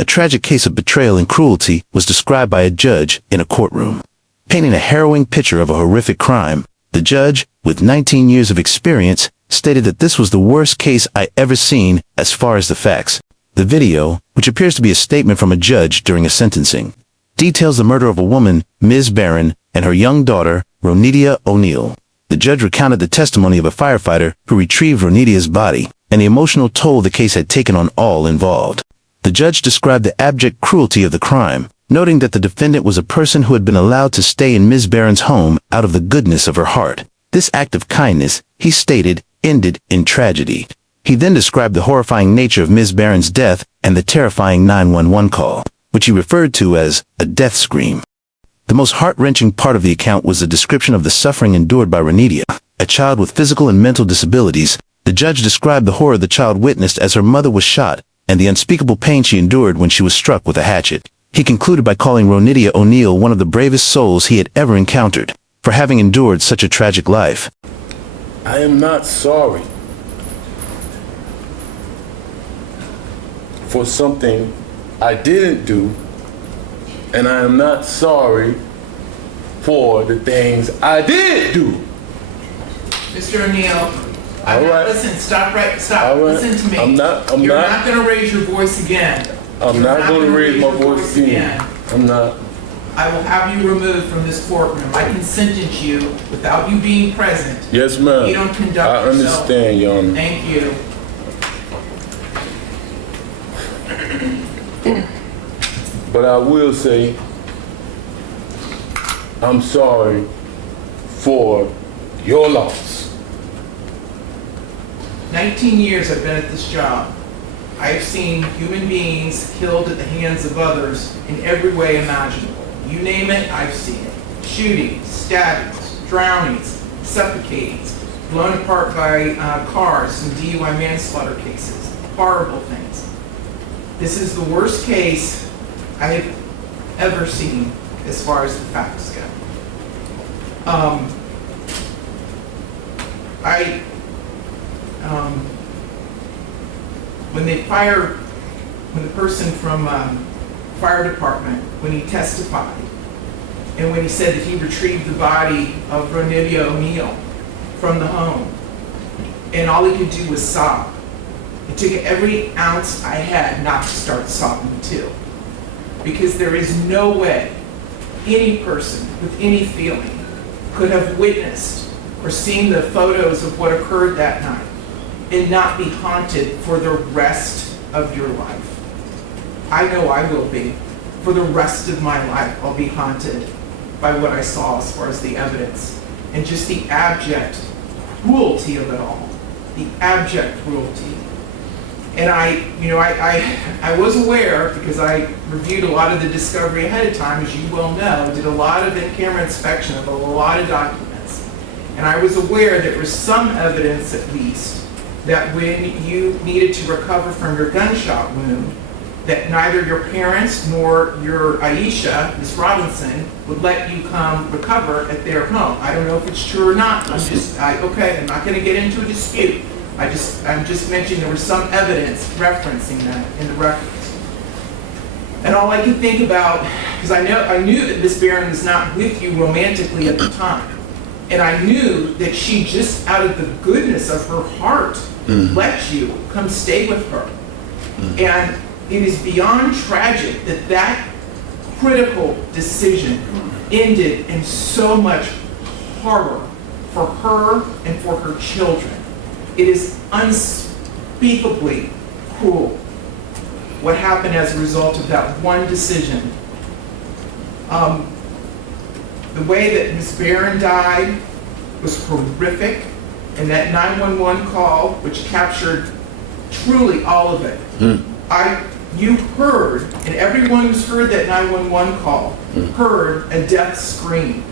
a tragic case of betrayal and cruelty was described by a judge in a courtroom. Painting a harrowing picture of a horrific crime, the judge, with 19 years of experience, stated that this was the worst case I ever seen as far as the facts. The video, which appears to be a statement from a judge during a sentencing, details the murder of a woman, Ms. Barron, and her young daughter, Ronidia O'Neill. The judge recounted the testimony of a firefighter who retrieved Ronidia's body, and the emotional toll the case had taken on all involved. The judge described the abject cruelty of the crime, noting that the defendant was a person who had been allowed to stay in Ms. Barron's home out of the goodness of her heart. This act of kindness, he stated, ended in tragedy. He then described the horrifying nature of Ms. Barron's death and the terrifying 911 call, which he referred to as a death scream. The most heart-wrenching part of the account was the description of the suffering endured by Ronidia, a child with physical and mental disabilities. The judge described the horror the child witnessed as her mother was shot and the unspeakable pain she endured when she was struck with a hatchet. He concluded by calling Ronidia O'Neill one of the bravest souls he had ever encountered for having endured such a tragic life. I am not sorry for something I didn't do, and I am not sorry for the things I did do. Mr. O'Neill, listen, stop, listen to me. You're not going to raise your voice again. I'm not going to raise my voice again. I'm not. I will have you removed from this courtroom. I can sentence you without you being present. Yes, ma'am. You don't conduct I yourself. understand, Your Honor. Thank you. But I will say, I'm sorry for your loss. 19 years I've been at this job. I have seen human beings killed at the hands of others in every way imaginable. You name it, I've seen it. Shootings, stabbings, drownings, suffocatings, blown apart by cars in DUI manslaughter cases. Horrible things. This is the worst case I have ever seen as far as the facts go. When the person from fire department, when he testified, and when he said that he retrieved the body of Ronidia O'Neill from the home, and all he could do was sob. It took every ounce I had not to start sobbing too. Because there is no way any person with any feeling could have witnessed or seen the photos of what occurred that night and not be haunted for the rest of your life. I know I will be. For the rest of my life, I'll be haunted by what I saw as far as the evidence and just the abject cruelty of it all. The abject cruelty. And I was aware, because I reviewed a lot of the discovery ahead of time, as you well know, did a lot of in-camera inspection of a lot of documents. And I was aware there was some evidence, at least, that when you needed to recover from your gunshot wound, that neither your parents nor your Aisha, Miss Robinson, would let you come recover at their home. I don't know if it's true or not. I'm not going to get into a dispute. I'm just mentioning there was some evidence referencing that in the records. And all I could think about, because I knew that Miss Barron was not with you romantically at the time. And I knew that she just out of the goodness of her heart let you come stay with her. And it is beyond tragic that that critical decision ended in so much horror for her and for her children. It is unspeakably cruel what happened as a result of that one decision. The way that Ms. Barron died was horrific, and that 911 call, which captured truly all of it. You heard, and everyone who's heard that 911 call heard a death scream.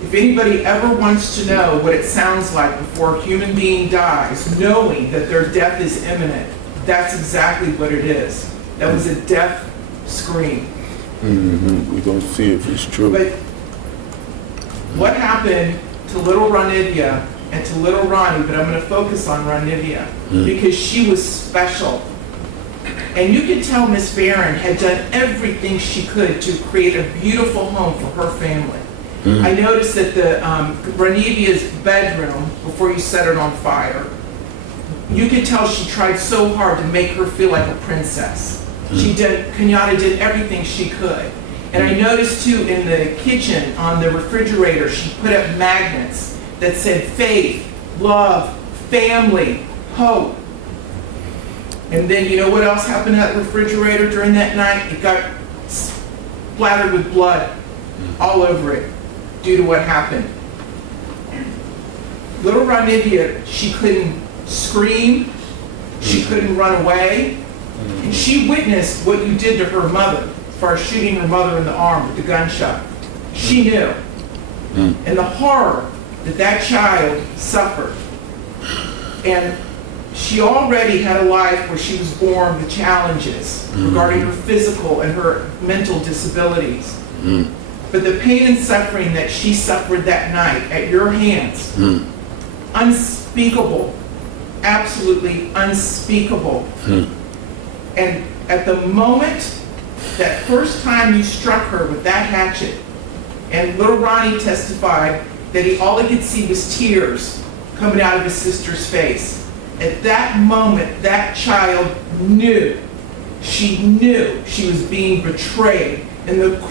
If anybody ever wants to know what it sounds like before a human being dies, knowing that their death is imminent, that's exactly what it is. That was a death scream. We're going to see if it's true. But what happened to little Ronidia and to little Ronnie, but I'm going to focus on Ronidia because she was special. And you could tell Miss Barron had done everything she could to create a beautiful home for her family. I noticed that the Ranivia's bedroom, before you set it on fire, you could tell she tried so hard to make her feel like a princess. Kenyatta did everything she could. And I noticed too in the kitchen, on the refrigerator, she put up magnets that said faith, love, family, hope. And then you know what else happened to that refrigerator during that night? It got splattered with blood all over it due to what happened. Little Ranivia, she couldn't scream, she couldn't run away, and she witnessed what you did to her mother as far as shooting her mother in the arm with the gunshot. She knew. And the horror that that child suffered. And she already had a life where she was born with challenges regarding her physical and her mental disabilities. But the pain and suffering that she suffered that night at your hands, unspeakable, absolutely unspeakable. And at the moment, that first time you struck her with that hatchet, and little Ronnie testified that all he could see was tears coming out of his sister's face. At that moment, that child knew she was being betrayed in the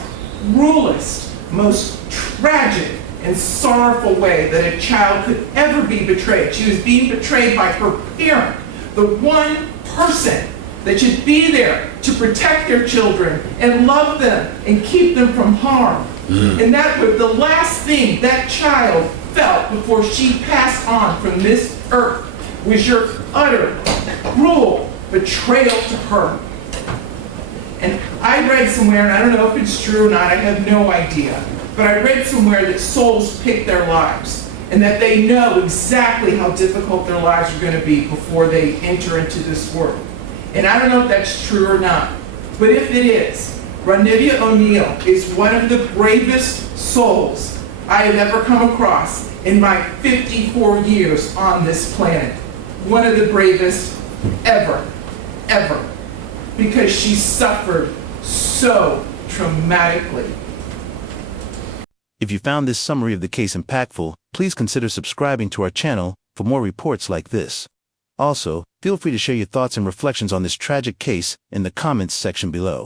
cruelest, most tragic and sorrowful way that a child could ever be betrayed. She was being betrayed by her parent, the one person that should be there to protect their children and love them and keep them from harm. And that was the last thing that child felt before she passed on from this earth, was your utter, cruel betrayal to her. And I read somewhere, and I don't know if it's true or not, I have no idea, but I read somewhere that souls pick their lives, and that they know exactly how difficult their lives are going to be before they enter into this world. And I don't know if that's true or not, but if it is, Ranivia O'Neal is one of the bravest souls I have ever come across in my 54 years on this planet. One of the bravest ever, ever, because she suffered so traumatically. If you found this summary of the case impactful, please consider subscribing to our channel for more reports like this. Also, feel free to share your thoughts and reflections on this tragic case in the comments section below.